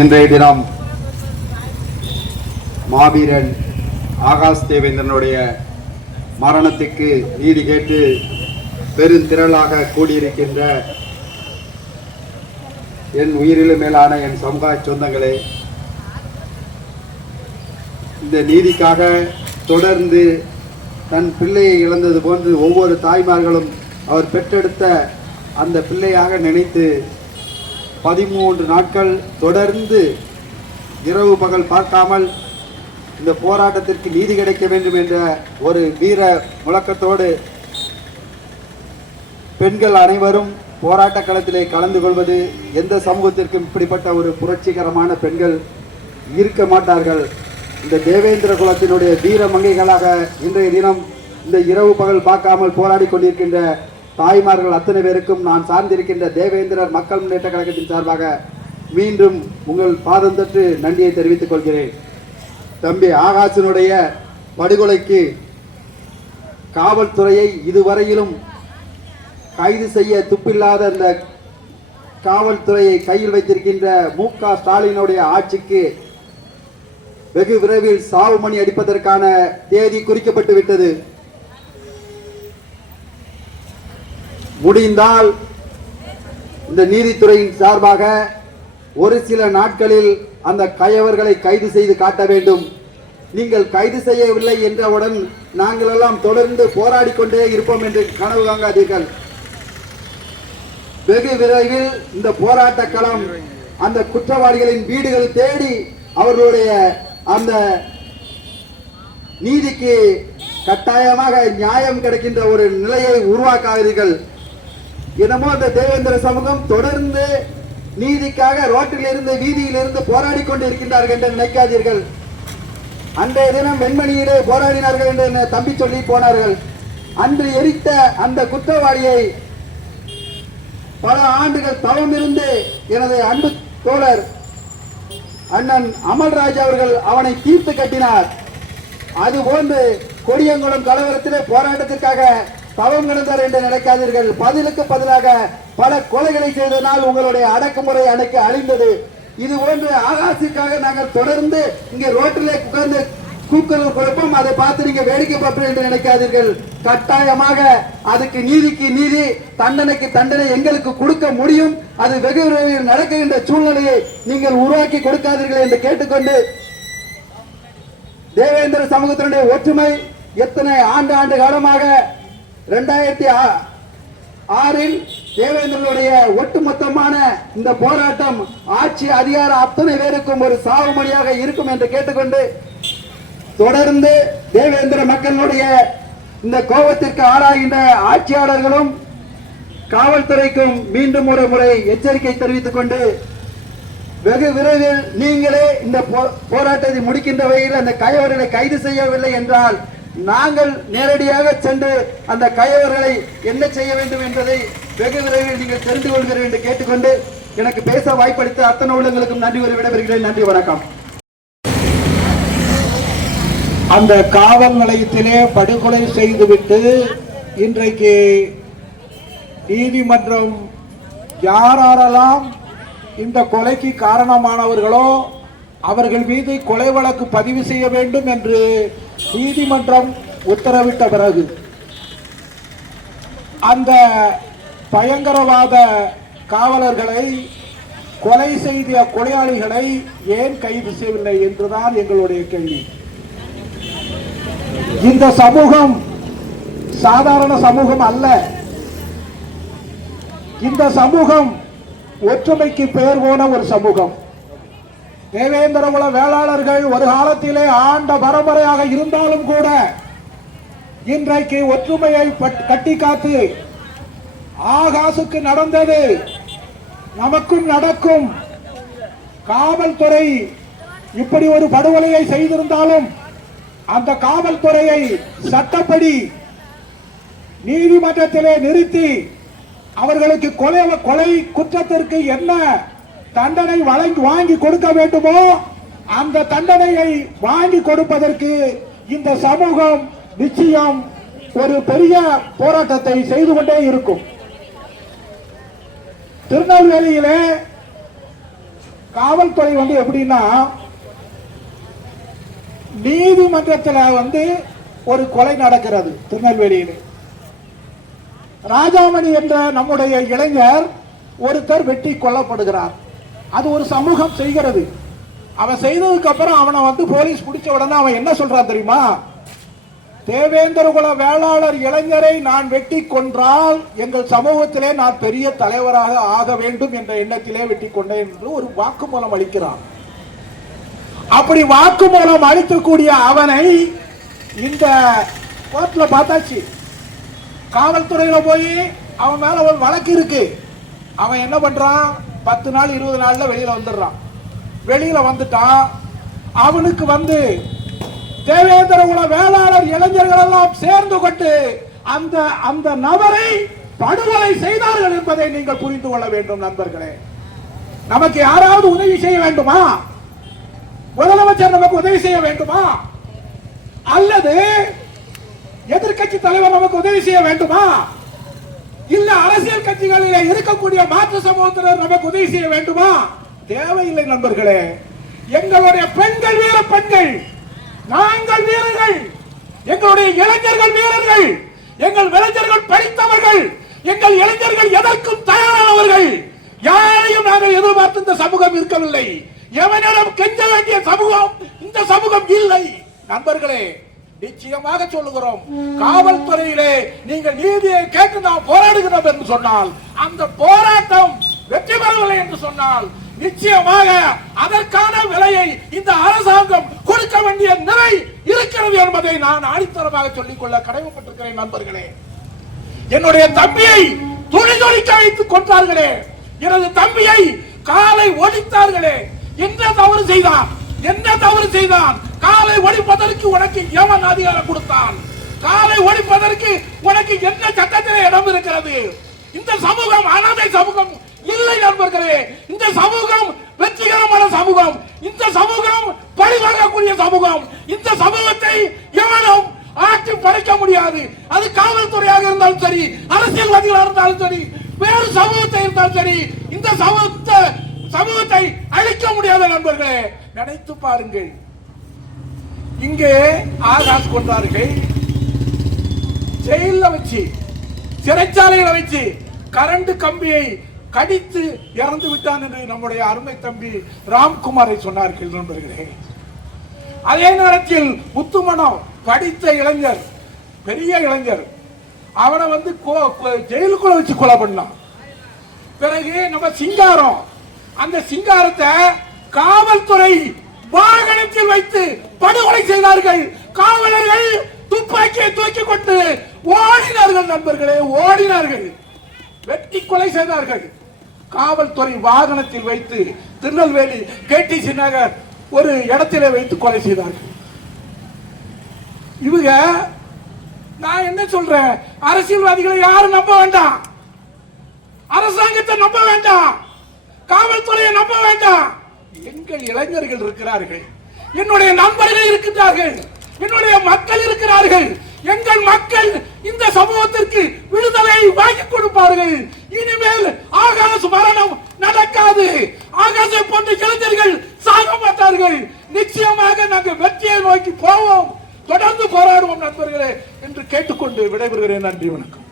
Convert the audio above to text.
இன்றைய தினம் மாவீரன் ஆகாஷ் தேவேந்திரனுடைய மரணத்துக்கு நீதி கேட்டு பெருந்திரளாக கூடியிருக்கின்ற என் உயிரிலும் மேலான என் சமுதாய சொந்தங்களே, இந்த நீதிக்காக தொடர்ந்து தன் பிள்ளையை இழந்தது போன்று ஒவ்வொரு தாய்மார்களும் அவர் பெற்றெடுத்த அந்த பிள்ளையாக நினைத்து 13 நாட்கள் தொடர்ந்து இரவு பகல் பார்க்காமல் இந்த போராட்டத்திற்கு நீதி கிடைக்க வேண்டும் என்ற ஒரு வீர முழக்கத்தோடு பெண்கள் அனைவரும் போராட்ட களத்திலே கலந்து கொள்வது எந்த சமூகத்திற்கும் இப்படிப்பட்ட ஒரு புரட்சிகரமான பெண்கள் இருக்க மாட்டார்கள். இந்த தேவேந்திர குலத்தினுடைய வீர மங்கைகளாக இன்றைய தினம் இந்த இரவு பகல் பார்க்காமல் போராடி கொண்டிருக்கின்ற தாய்மார்கள் அத்தனை பேருக்கும் நான் சார்ந்திருக்கின்ற தேவேந்திரர் மக்கள் முன்னேற்ற கழகத்தின் சார்பாக மீண்டும் உங்கள் பாதம் தொட்டு நன்றியை தெரிவித்துக் கொள்கிறேன். தம்பி ஆகாஷினுடைய படுகொலைக்கு காவல்துறையை இதுவரையிலும் கைது செய்ய துப்பில்லாத இந்த காவல்துறையை கையில் வைத்திருக்கின்ற மு.க. ஸ்டாலினுடைய ஆட்சிக்கு வெகு விரைவில் சாவு மணி அடிப்பதற்கான தேதி குறிக்கப்பட்டு விட்டது. முடிந்தால் இந்த நீதித்துறையின் சார்பாக ஒரு சில நாட்களில் அந்த கயவர்களை கைது செய்து காட்ட வேண்டும். நீங்கள் கைது செய்யவில்லை என்றவுடன் நாங்கள் எல்லாம் தொடர்ந்து போராடி கொண்டே இருப்போம் என்று கனவு வாங்காதீர்கள். வெகு விரைவில் இந்த போராட்ட களம் அந்த குற்றவாளிகளின் வீடுகள் தேடி அவர்களுடைய அந்த நீதிக்கு கட்டாயமாக நியாயம் கிடைக்கின்ற ஒரு நிலையை உருவாக்காதீர்கள். என்னமோ அந்த தேவேந்திர சமூகம் தொடர்ந்து நீதிக்காக ரோட்டில் இருந்து வீதியில் இருந்து போராடி கொண்டிருக்கின்றார்கள் என்று நினைக்காதீர்கள். அன்றைய தினம் வெண்மணியிலே போராடினார்கள் என்று தம்பி சொல்லி போனார்கள். அன்று எரித்த அந்த குற்றவாளியை பல ஆண்டுகள் தவம் இருந்து எனது அன்பு தோழர் அண்ணன் அமல்ராஜ் அவர்கள் அவனை தீர்த்து கட்டினார். அதுபோன்று கொடியங்குளம் கலவரத்திலே போராட்டத்திற்காக தவம் கிடந்தார் என்று நினைக்காதீர்கள். பதிலுக்கு பதிலாக பல கொலைகளை செய்ததனால் உங்களுடைய அடக்குமுறை அடக்கி அழிந்தது. இது போன்று ஆகாசிற்காக நாங்கள் தொடர்ந்து இங்கே ரோட்டிலே உட்கார்ந்து கூக்குரல் குழப்பம், அதை பார்த்து நீங்க வேடிக்கை பார்ப்பீர்கள் என்று நினைக்காதீர்கள். கட்டாயமாக அதுக்கு நீதிக்கு நீதி, தண்டனைக்கு தண்டனை எங்களுக்கு கொடுக்க முடியும். அது வெகு விரைவில் நடக்கின்ற சூழ்நிலையை நீங்கள் உருவாக்கி கொடுக்காதீர்கள் என்று கேட்டுக்கொண்டு, தேவேந்திர சமூகத்தினுடைய ஒற்றுமை எத்தனை ஆண்டு காலமாக 2006 தேவேந்திரனுடைய ஒட்டுமொத்தமான இந்த போராட்டம் ஆட்சி அதிகார அத்தனை பேருக்கும் ஒரு சாவுமணியாக இருக்கும் என்று கேட்டுக்கொண்டு, தொடர்ந்து தேவேந்திர மக்களுடைய இந்த கோபத்திற்கு ஆளாகின்ற ஆட்சியாளர்களும் காவல்துறைக்கும் மீண்டும் ஒரு முறை எச்சரிக்கை தெரிவித்துக் கொண்டு, வெகு விரைவில் நீங்களே இந்த போராட்டத்தை முடிக்கின்ற வகையில் அந்த கயவர்களை கைது செய்யவில்லை என்றால் நாங்கள் நேரடியாக சென்று அந்த கயவர்களை என்ன செய்ய வேண்டும் என்பதை வெகு விரைவில் நீங்கள் தெரிந்து கொள்கிறீர்கள் என்று கேட்டுக்கொண்டு, எனக்கு பேச வாய்ப்பளித்த அத்தனை உள்ளங்களுக்கும் நன்றி கூறி விடைபெறுகிறேன். நன்றி, வணக்கம். அந்த காவல் நிலையத்திலே படுகொலை செய்துவிட்டு இன்றைக்கு நீதிமன்றம் யாரெல்லாம் இந்த கொலைக்கு காரணமானவர்களோ அவர்கள் மீது கொலை வழக்கு பதிவு செய்ய வேண்டும் என்று நீதிமன்றம் உத்தரவிட்ட பிறகு அந்த பயங்கரவாத காவலர்களை, கொலை செய்த கொலையாளிகளை ஏன் கைது செய்யவில்லை என்றுதான் எங்களுடைய கேள்வி. இந்த சமூகம் சாதாரண சமூகம் அல்ல. இந்த சமூகம் ஒற்றுமைக்கு பெயர் போன ஒரு சமூகம். தேவேந்திர குல வேளாளர்கள் ஒரு காலத்திலே ஆண்ட பரம்பரையாக இருந்தாலும் கூட இன்றைக்கு ஒற்றுமையை கட்டி காத்து ஆகாசுக்கு நடந்தது நமக்கும் நடக்கும். காவல்துறை இப்படி ஒரு படுகொலையை செய்திருந்தாலும் அந்த காவல்துறையை சட்டப்படி நீதிமன்றத்திலே நிறுத்தி அவர்களுக்கு கொலை குற்றத்திற்கு என்ன தண்டனை வாங்கி கொடுக்க வேண்டுமோ அந்த தண்டனையை வாங்கி கொடுப்பதற்கு இந்த சமூகம் நிச்சயம் ஒரு பெரிய போராட்டத்தை செய்து கொண்டே இருக்கும். திருநெல்வேலியிலே காவல்துறை எப்படின்னா, நீதிமன்றத்தில் ஒரு கொலை நடக்கிறது திருநெல்வேலியில். ராஜாமணி என்ற நம்முடைய இளைஞர் ஒருத்தர் வெட்டி கொல்லப்படுகிறார். அது ஒரு சமூகம் செய்கிறது. அவன் செய்ததுக்கு அப்புறம் அவனை போலீஸ் பிடிச்ச உடனே அவன் என்ன சொல்றான் தெரியுமா? தேவேந்திரகுல வேளாளர் இளைஞரை நான் வெட்டி கொன்றால் எங்கள் சமூகத்திலே நான் பெரிய தலைவராக ஆக வேண்டும் என்ற எண்ணத்திலே வெட்டி கொண்டேன் என்று ஒரு வாக்குமூலம் அளிக்கிறான். அப்படி வாக்குமூலம் அளிக்கக்கூடிய அவனை இந்த கோர்ட்ல பார்த்தாச்சு. காவல்துறையில போய் அவன் மேல ஒரு வழக்கு இருக்கு. அவன் என்ன பண்றான்? 10 நாள் 20 நாள்ல வெளியில வந்துடுறான். வெளியில வந்துட்டான். அவனுக்கு தேவேந்திரகுல வேளாளர் இளைஞர்கள் எல்லாம் சேர்ந்து கொண்டு அந்த நபரை படுகொலை செய்தார்கள் என்பதை நீங்கள் புரிந்து கொள்ள வேண்டும் நண்பர்களே. நமக்கு யாராவது உதவி செய்ய வேண்டுமா? முதலமைச்சர் நமக்கு உதவி செய்ய வேண்டுமா? அல்லது எதிர்கட்சி தலைவர் நமக்கு உதவி செய்ய வேண்டுமா? இல்ல அரசியல் கட்சிகளிலே இருக்கக்கூடிய மாற்று சமூகத்தினர் நமக்கு உதவி செய்ய வேண்டுமா? தேவையில்லை நண்பர்களே. எங்களுடைய பெண்கள் வீர பெண்கள், நாங்கள் வீரர்கள், எங்களுடைய இளைஞர்கள் வீரர்கள், எங்கள் இளைஞர்கள் படித்தவர்கள், எங்கள் இளைஞர்கள் எதற்கும் தயாரானவர்கள். யாரையும் நாங்கள் எதிர்பார்த்து இந்த சமூகம் இருக்கவில்லை. எவனிடம் கெஞ்ச வேண்டிய சமூகம் இந்த சமூகம் இல்லை. நண்பர்களே, நிச்சயமாக சொல்லுகிறோம், காவல்துறையிலே நீங்கள் நீதியை கேட்டு நாம் போராடுகிறோம் என்று சொன்னால், அந்த போராட்டம் வெற்றி பெறவில்லை என்று சொன்னால், நிச்சயமாக அதற்கான விலையை இந்த அரசாங்கம் கொடுக்க வேண்டிய நிலை இருக்கிறது என்பதை நான் ஆணித்தரமாக சொல்லிக் கொள்ள கடமைப்பட்டிருக்கிறேன். நண்பர்களே, என்னுடைய தம்பியை துணிதுணிக்க வைத்துக் கொண்டார்களே, எனது தம்பியை காலை ஒடித்தார்களே, என்ன தவறு செய்தான்? என்ன தவறு செய்தான்? காலை ஒடிப்பதற்கு உனக்கு எவன் அதிகாரம் கொடுத்தான்? காலை ஒடிப்பதற்கு உனக்கு என்ன சட்டத்திலே இடம் இருக்கிறது? இந்த சமூகம் அனாதை சமூகம் இல்லை நண்பர்களே. இந்த சமூகம் வெற்றிகரமான சமூகம். இந்த சமூகம் பழிவாங்கக்கூடிய சமூகம். இந்த சமூகத்தை எவனும் ஆட்சி படைக்க முடியாது. அது காவல்துறையாக இருந்தாலும் சரி, அரசியல்வாதிகளாக இருந்தாலும் சரி, வேறு சமூகத்தை இருந்தாலும் சரி, இந்த சமூகத்தை அழிக்க முடியாத நண்பர்களே. நினைத்து பாருங்கள், இங்கே ஆகாஷ் கொண்டார்கள், ஜெயில வச்சு சிறைச்சாலையில வச்சு கரண்ட் கம்பியை கடித்து இறந்து விட்டான் என்று நம்முடைய அருமை தம்பி ராம்குமாரை சொன்னார்கள் நண்பர்களே. அதே நேரத்தில் முத்துமணம் படித்த இளைஞர், பெரிய இளைஞர், அவனை ஜெயிலுக்குள்ள வச்சு கொலை பண்ணான். பிறகு நம்ம சிங்காரம், அந்த சிங்காரத்தை காவல்துறை வாகனத்தில் வைத்து படுகொலை செய்தார்கள். காவலர்கள் துப்பாக்கியை தூக்கி கொண்டு ஓடினார்கள் நண்பர்களே, ஓடினார்கள், வெட்டி கொலை செய்தார்கள். காவல்துறை வாகனத்தில் வைத்து திருநெல்வேலி கேடிசி நகர் ஒரு இடத்திலே வைத்து கொலை செய்தார்கள். இவங்க, நான் என்ன சொல்றேன், அரசியல்வாதிகளை யாரும் நம்ப வேண்டாம், அரசாங்கத்தை நம்ப வேண்டாம், காவல்துறையை நம்ப வேண்டாம். எங்கள் இளைஞர்கள் இருக்கிறார்கள், என்னுடைய நண்பர்கள் இருக்கிறார்கள், என்னுடைய மக்கள் இருக்கிறார்கள். எங்கள் மக்கள் இந்த சமூகத்திற்கு விடுதலை வாங்கி கொடுப்பார்கள். இனிமேல் ஆகாஷ் மரணம் நடக்காது. ஆகாஷை போன்ற இளைஞர்கள் சாக மாட்டார்கள். நிச்சயமாக நாங்கள் வெற்றியை நோக்கி போவோம், தொடர்ந்து போராடுவோம் நண்பர்களே என்று கேட்டுக்கொண்டு விடைபெறுகிறேன். நன்றி, வணக்கம்.